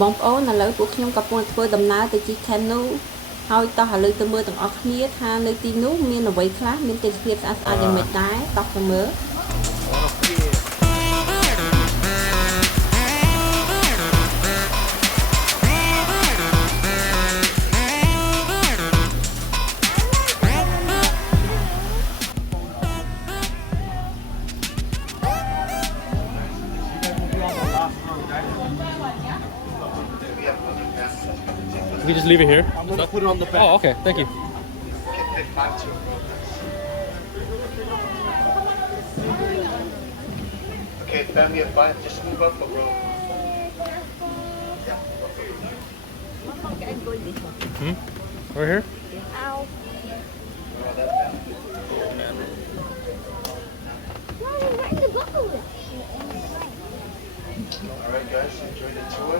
បងប្អូនឥឡូវពួកខ្ញុំកំពុងធ្វើដំណើរទៅជិះ Canoe ហើយតោះឥឡូវទៅមើលទាំងអស់គ្នាថានៅទីនោះមានអ្វីខ្លះមានទេសភាពស្អាតៗយ៉ាងម៉េចដែរតោះទៅមើល We just leave it here. I'm gonna put it on the back. Oh, okay. Thank you. Okay, family of 5, just move up a row. Over here. Alright guys, enjoy the tour.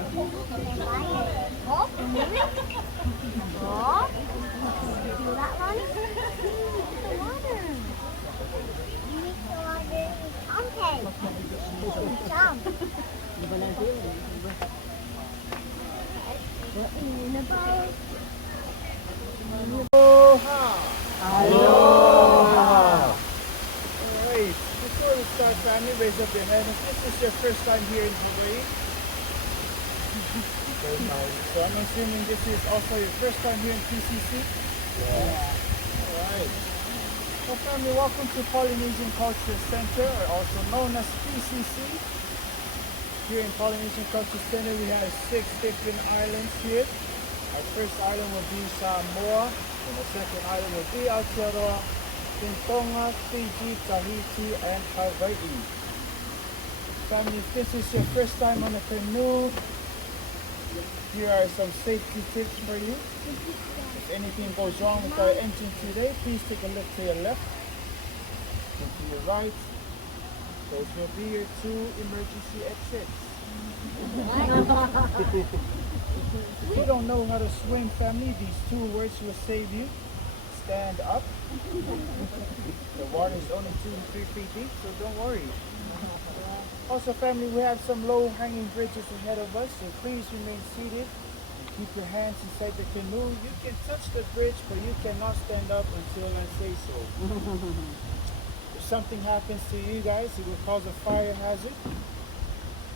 Alright, before we start, family, raise up your hand. If this is your first time here in Hawaii, very nice. So I'm assuming this is also your first time here in PCC? Yeah. Alright. So family, welcome to Polynesian Culture Center, or also known as PCC. Here in Polynesian Culture Center, we have 6 different islands here. Our first island will be Samoa, and the second island will be Aotearoa, Tonga, Fiji, Tahiti, and Hawaii. Family, if this is your first time on a canoe, here are some safety tips for you. If anything goes wrong with our engine today, please take a look to your left and to your right. Those will be your 2 emergency exits. If you don't know how to swim, family, these 2 words will save you. Stand up. The water is only 2 to 3 feet deep, so don't worry. Also, family, we have some low-hanging bridges ahead of us, so please remain seated and keep your hands inside the canoe. You can touch the bridge, but you cannot stand up until I say so. If something happens to you guys, it will cause a fire hazard.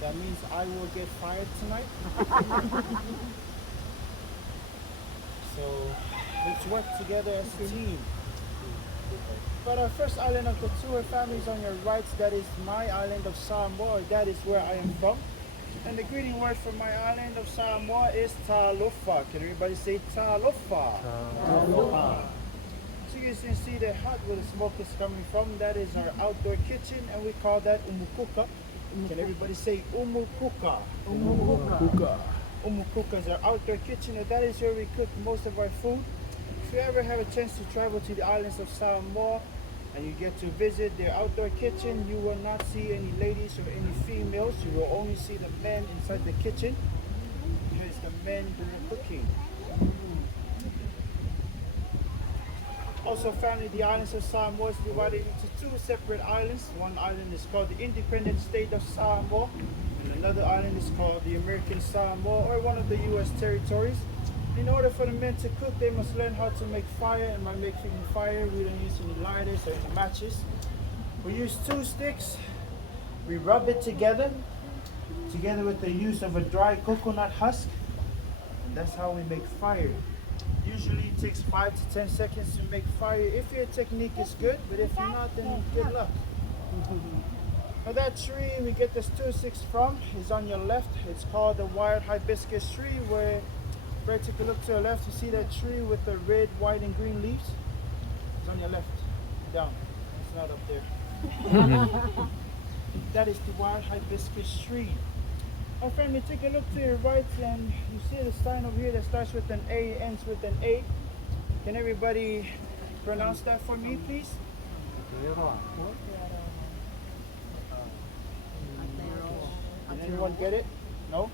That means I will get fired tonight. So let's work together as a team. But our first island of the tour, family, is on your right. That is my island of Samoa, or that is where I am from. And the greeting word for my island of Samoa is talofa. Can everybody say talofa? Talofa. So you can see the hut where the smoke is coming from. That is our outdoor kitchen, and we call that umukuka. Can everybody say umukuka? Umukuka. Umukuka is our outdoor kitchen, and that is where we cook most of our food. If you ever have a chance to travel to the islands of Samoa and you get to visit their outdoor kitchen, you will not see any ladies or any females. You will only see the men inside the kitchen. Here's the men doing the cooking. Also, family, the islands of Samoa is divided into 2 separate islands. One island is called the Independent State of Samoa, and another island is called the American Samoa, or one of the U.S. territories. In order for the men to cook, they must learn how to make fire, and by making fire, we don't use any lighters or any matches. We use 2 sticks. We rub it together with the use of a dry coconut husk. And that's how we make fire. Usually it takes 5 to 10 seconds to make fire if your technique is good, but if not, then good luck. Now that tree we get this 2 sticks from is on your left. It's called the wild hibiscus tree, where if you take a look to your left, you see that tree with the red, white, and green leaves? It's on your left, down. It's not up there. That is the wild hibiscus tree. Now family, take a look to your right, and you see the sign over here that starts with an A, ends with an A. Can everybody pronounce that for me, please? Can anyone get it? No?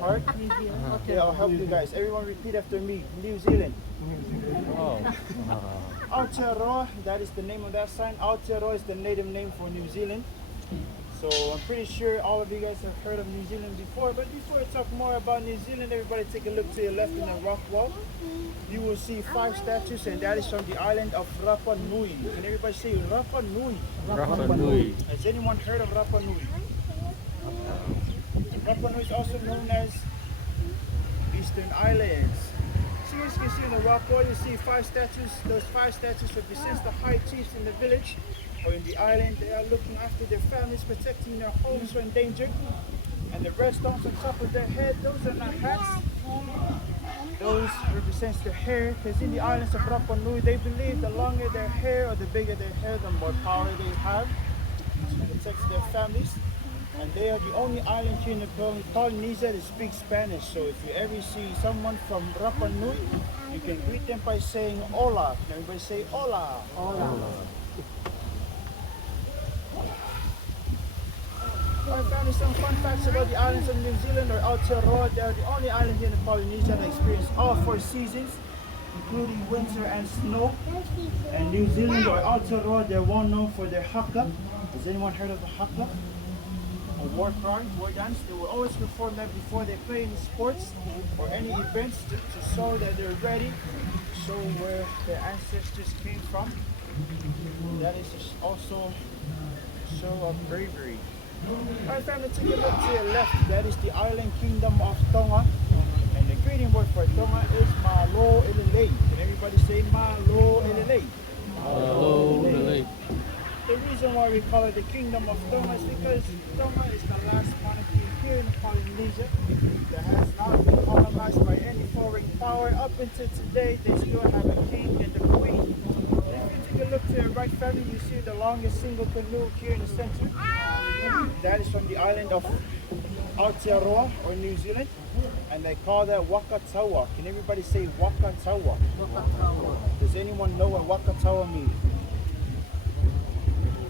Hard? Okay, I'll help you guys. Everyone repeat after me. New Zealand. Aotearoa, that is the name of that sign. Aotearoa is the native name for New Zealand. So I'm pretty sure all of you guys have heard of New Zealand before, but before I talk more about New Zealand, everybody take a look to your left in the rock wall. You will see 5 statues, and that is from the island of Rapa Nui. Can everybody say Rapa Nui? Rapa Nui. Has anyone heard of Rapa Nui? Rapa Nui is also known as Eastern Islands. So as you can see in the rock wall, you see 5 statues. Those 5 statues represent the high chiefs in the village or in the island. They are looking after their families, protecting their homes when endangered. And the red stones on top of their head, those are not hats. Those represents their hair, because in the islands of Rapa Nui, they believe the longer their hair or the bigger their hair, the more power they have to protect their families. And they are the only island here in the Polynesia that speaks Spanish. So if you ever see someone from Rapa Nui, you can greet them by saying hola. Can everybody say hola? Hola. I found some fun facts about the islands of New Zealand or Aotearoa. They are the only island here in the Polynesia that experience all 4 seasons, including winter and snow. And New Zealand or Aotearoa, they're well known for their haka. Has anyone heard of the haka? A war cry, war dance. They will always perform that before they play any sports or any events to show that they're ready, to show where their ancestors came from. That is also a show of bravery. Alright family, take a look to your left. That is the island kingdom of Tonga. And the greeting word for Tonga is Malo Elelei. Can everybody say Malo Elelei? Hello, Lily. The reason why we call it the Kingdom of Tonga is because Tonga is the last monarchy here in Polynesia that has not been colonized by any foreign power. Up until today, they still have a king and a queen. If you take a look to your right family, you see the longest single canoe here in the center. That is from the island of Aotearoa or New Zealand, and they call that Wakatawa. Can everybody say Wakatawa? Wakatawa. Does anyone know what Wakatawa means?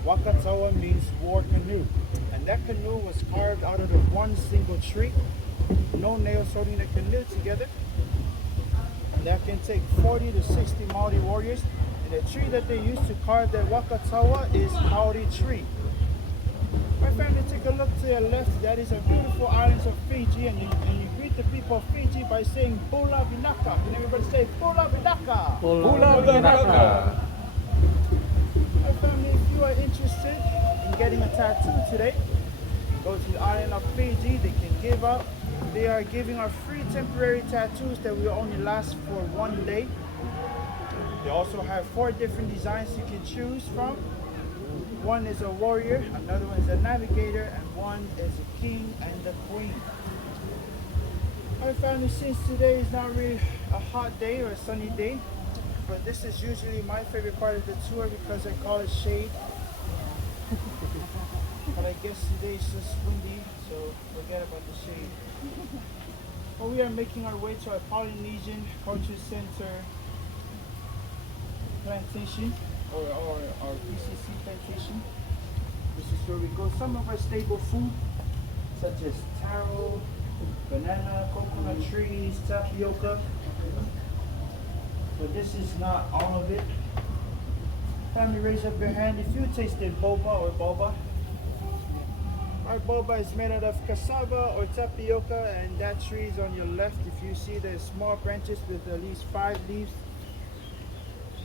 Wakatawa means war canoe, and that canoe was carved out of the one single tree, no nails holding the canoe together. And that can take 40 to 60 Maori warriors, and the tree that they used to carve that Wakatawa is Maori tree. My family, take a look to your left. That is a beautiful island of Fiji, and you greet the people of Fiji by saying Bula Vinaka. Can everybody say Bula Vinaka? Bula Vinaka. My family, if you are interested in getting a tattoo today, go to the island of Fiji. They are giving out free temporary tattoos that will only last for 1 day. They also have 4 different designs you can choose from. One is a warrior, another one is a navigator, and one is a king and a queen. Alright family, since today is not really a hot day or a sunny day, but this is usually my favorite part of the tour because I call it shade. But I guess today is just windy, so forget about the shade. But we are making our way to our Polynesian Culture Center plantation. Or our PCC plantation. This is where we go. Some of our staple food, such as taro, banana, coconut trees, tapioca. But this is not all of it. Family, raise up your hand if you tasted boba or boba. Our boba is made out of cassava or tapioca, and that tree is on your left. If you see the small branches with at least 5 leaves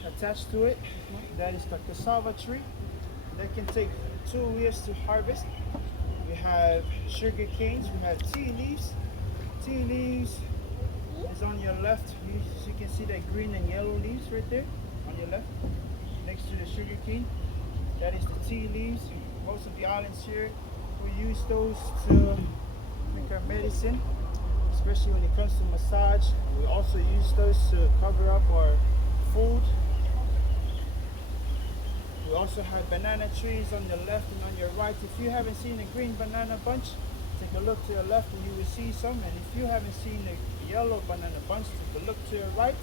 attached to it, that is the cassava tree. That can take 2 years to harvest. We have sugar canes, we have tea leaves. Tea leaves is on your left. You can see that green and yellow leaves right there on your left, next to the sugar cane. That is the tea leaves. Most of the islands here, we use those to make our medicine, especially when it comes to massage. We also use those to cover up our food. We also have banana trees on your left and on your right. If you haven't seen a green banana bunch, take a look to your left and you will see some. And if you haven't seen a yellow banana bunch, take a look to your right,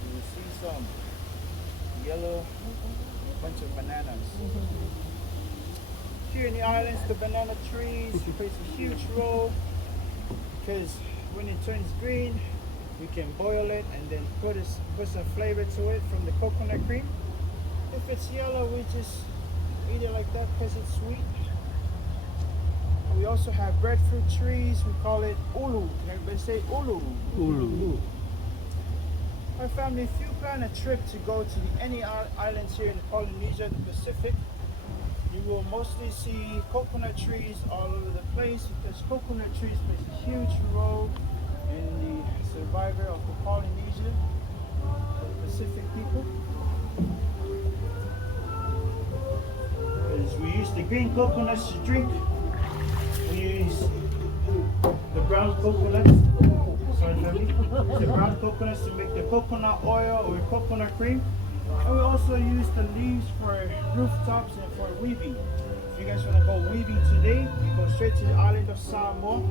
you will see some yellow bunch of bananas. Here in the islands, the banana trees plays a huge role because when it turns green, we can boil it and then put some flavor to it from the coconut cream. If it's yellow, we just eat it like that because it's sweet. also have breadfruit trees. We call it ulu. Can everybody say ulu? Ulu. My family, if you plan a trip to go to any islands here in Polynesia, the Pacific, you will mostly see coconut trees all over the place because coconut trees plays a huge role in the survival of the Polynesia, the Pacific people. Because we use the green coconuts to drink, we use the brown coconuts, the brown coconuts to make the coconut oil or coconut cream. And we also use the leaves for rooftops and for weaving. If you guys want to go weaving today, you go straight to the island of Samoa.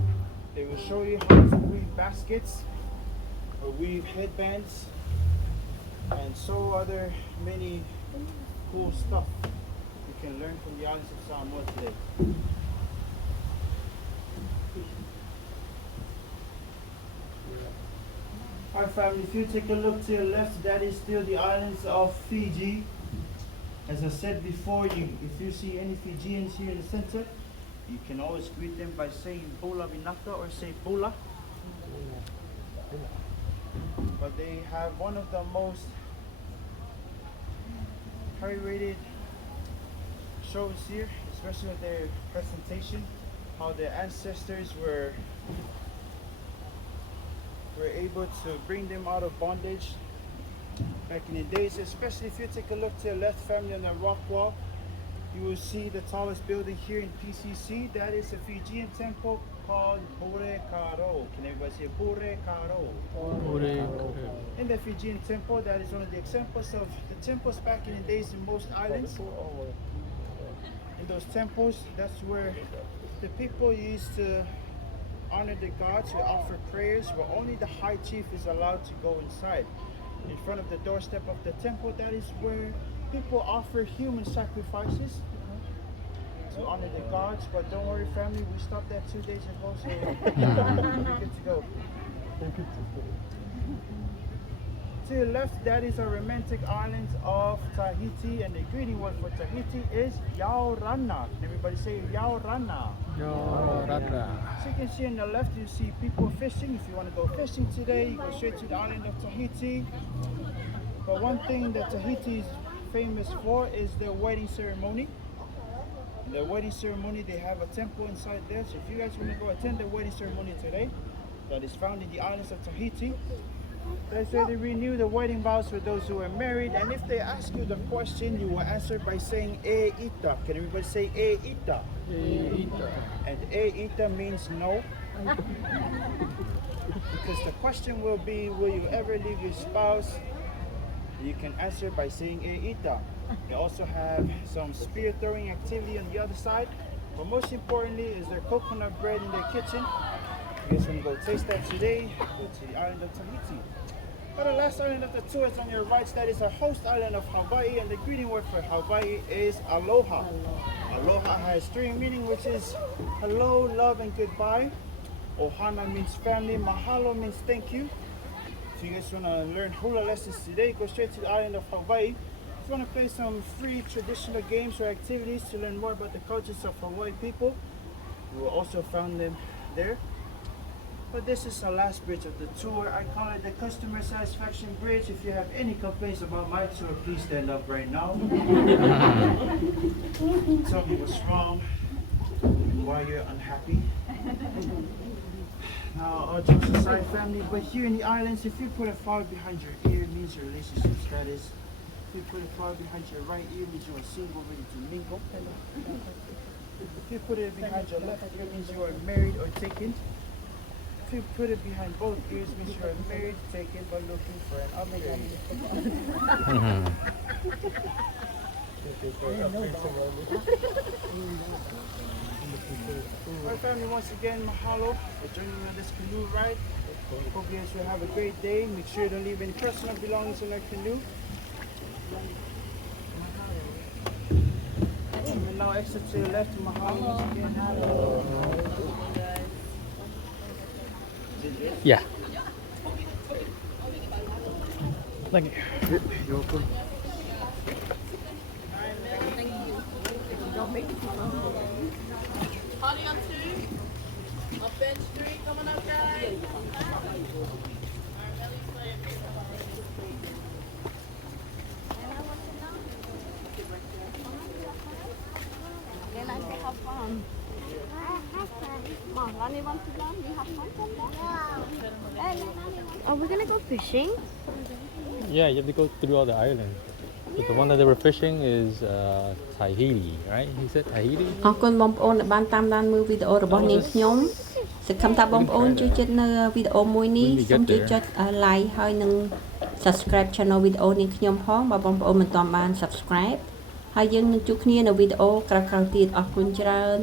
They will show you how to weave baskets or weave headbands and so other many cool stuff you can learn from the islands of Samoa today. Alright family, if you take a look to your left, that is still the islands of Fiji. As I said before, if you see any Fijians here in the center, you can always greet them by saying Bula Vinaka or say Bula. But they have one of the most high rated shows here, especially with their presentation, how their ancestors were able to bring them out of bondage back in the days. Especially if you take a look to your left family on the rock wall, you will see the tallest building here in PCC. That is a Fijian temple called Bure Karo. Can everybody say Bure Karo? In the Fijian temple, that is one of the examples of the temples back in the days in most islands. In those temples, that's where the people used to honor the gods, who offer prayers, where only the high chief is allowed to go inside. In front of the doorstep of the temple, that is where people offer human sacrifices to honor the gods. But don't worry family, we stopped that 2 days ago, so we're good to go. To the left, that is our romantic island of Tahiti, and the greeting word for Tahiti is Yaorana. Can everybody say Yaorana? Yaorana. So you can see on the left, you see people fishing. If you want to go fishing today, you go straight to the island of Tahiti. But one thing that Tahiti is famous for is their wedding ceremony. In their wedding ceremony, they have a temple inside there. So if you guys want to go attend the wedding ceremony today, that is found in the islands of Tahiti, they say they renew the wedding vows for those who are married. And if they ask you the question, you will answer by saying E ita. Can everybody say E ita? E ita. And E ita means no. Because the question will be, will you ever leave your spouse? You can answer by saying E ita. They also have some spear throwing activity on the other side. But most importantly is their coconut bread in their kitchen. You guys want to go taste that today? Go to the island of Tahiti. But the last island of the tour is on your right. That is our host island of Hawaii, and the greeting word for Hawaii is aloha. Aloha has three meanings, which is hello, love, and goodbye. Ohana means family. Mahalo means thank you. If you guys want to learn hula lessons today, go straight to the island of Hawaii. If you want to play some free traditional games or activities to learn more about the cultures of Hawaii people, you will also find them there. But this is the last bridge of the tour. I call it the customer satisfaction bridge. If you have any complaints about my tour, please stand up right now. Tell me what's wrong, why you're unhappy. Now, all jokes aside, family, but here in the islands, if you put a flower behind your ear, it means your relationship status. If you put a flower behind your right ear, it means you are single, ready to mingle. If you put it behind your left ear, it means you are married or taken. If you put it behind both ears, means you are married, taken, but looking for an upgrade. Alright family, once again, mahalo for joining me on this canoe ride. Hope you guys will have a great day. Make sure you don't leave any personal belongings in that canoe. And now exit to the left, mahalo once again. Yeah. Thank you. You're welcome. Party on two. Lonnie wants to go. We have fun from there. Are we gonna go fishing? Yeah, you have to go through all the islands. But the one that they were fishing is Tahiti, right? He said Tahiti? អរគុណបងប្អូនដែលបានតាមដានមើលវីដេអូរបស់នាងខ្ញុំសង្ឃឹមថាបងប្អូនជួយចិត្តនៅវីដេអូមួយនេះសូមជួយចុច like ហើយនិង subscribe channel វីដេអូនាងខ្ញុំផងបើបងប្អូនមិនទាន់បាន subscribe ហើយយើងនឹងជួបគ្នានៅវីដេអូក្រោយៗទៀតអរគុណច្រើន